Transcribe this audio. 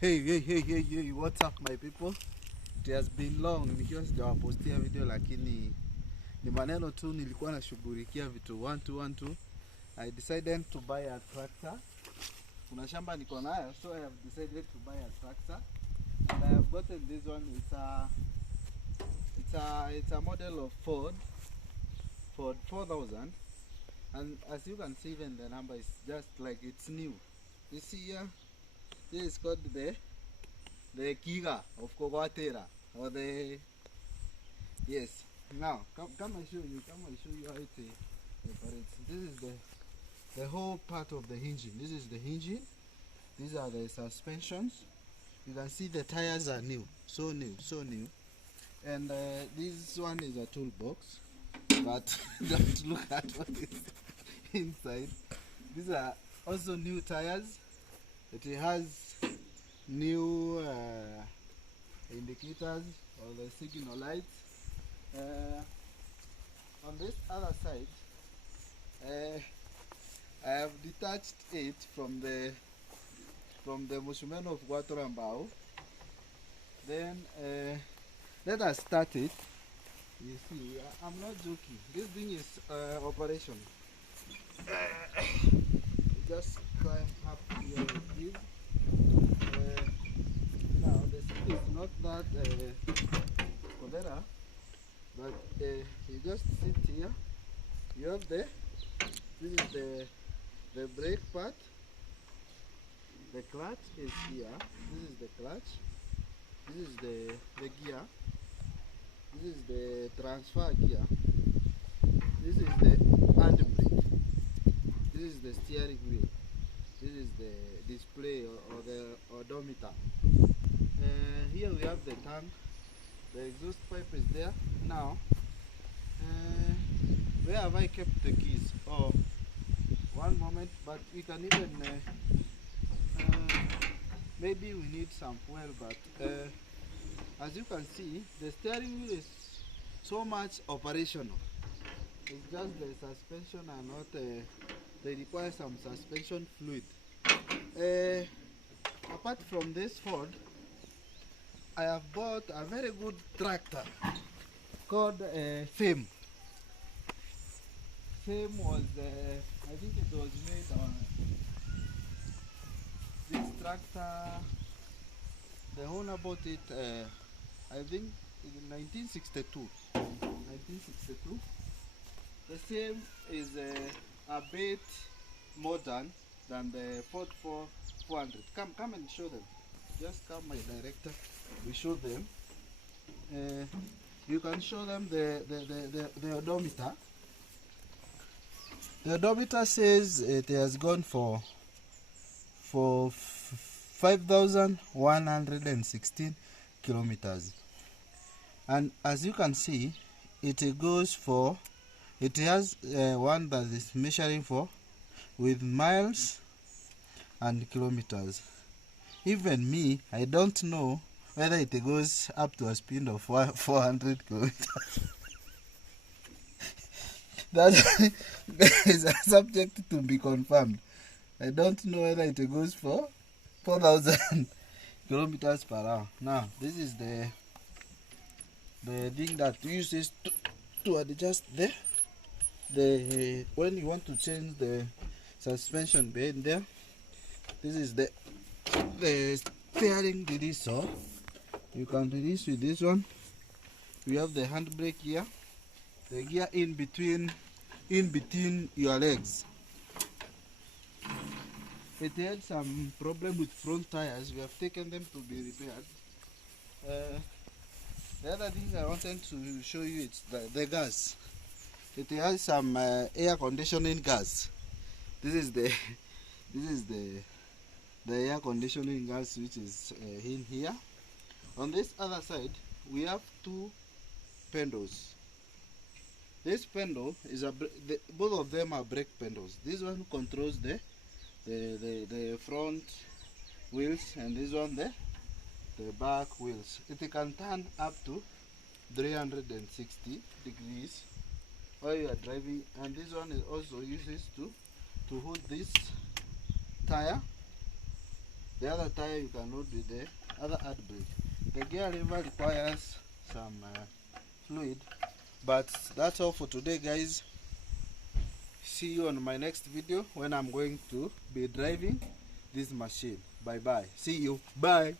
Hey, what's up my people? It has been long nikiwa sijawapostia video, lakini ni maneno tu, nilikuwa nashughulikia vitu one two. I decided to buy a tractor. Kuna shamba niko nayo, so I have decided to buy a tractor. And I have gotten this one. It's a model of Ford 4000. And as you can see, even the number is just like it's new. You see here, this is called the Giga of Kogwatera, or the yes. Now come I show you. How it operates. This is the whole part of the engine. This is the engine. These are the suspensions. You can see the tires are new, so new. And this one is a toolbox, but don't look at what is inside. These are also new tires. It has new indicators or the signal lights. On this other side, I have detached it from the Musumeno of Guatorambao. Then let us start it. You see, I'm not joking. This thing is operation. Just climb up here with this. Now the seat is not that cholera, but you just sit here. You have this is the brake part. The clutch is here. This is the clutch. This is the gear. This is the transfer gear. This is the handbrake. This is the steering wheel. This is the display or the odometer. Here we have the tank. The exhaust pipe is there. Now, where have I kept the keys? Oh, one moment. But we can even maybe we need some fuel. But as you can see, the steering wheel is so much operational. It's just the suspension are not. They require some suspension fluid. Apart from this Ford, I have bought a very good tractor called Fame. Fame was, I think it was made on this tractor. The owner bought it, I think, in 1962. 1962. The same is a bit modern than the Ford 400. Come and show them. Just come, my director. We show them. You can show them the odometer. The odometer says it has gone for 5,116 kilometers, and as you can see, it goes for. It has one that is measuring for with miles and kilometers. Even me, I don't know whether it goes up to a speed of 400 kilometers. That is a subject to be confirmed. I don't know whether it goes for 4,000 kilometers per hour. Now, this is the thing that uses to adjust the when you want to change the suspension behind there. This is the steering release. So you can release with this one. We have the handbrake here, the gear in between your legs. It had some problem with front tires. We have taken them to be repaired. The other thing I wanted to show you is the gas. It has some air conditioning gas. This is the air conditioning gas which is in here. On this other side, we have two pedals. This pedal is both of them are brake pedals. This one controls the front wheels, and this one the back wheels. It can turn up to 360 degrees while you are driving, and this one is also uses to hold this tire The other tire you can load with the other hard brake. The gear lever requires some fluid. But that's all for today, guys. See you on my next video when I'm going to be driving this machine. Bye bye. See you. Bye.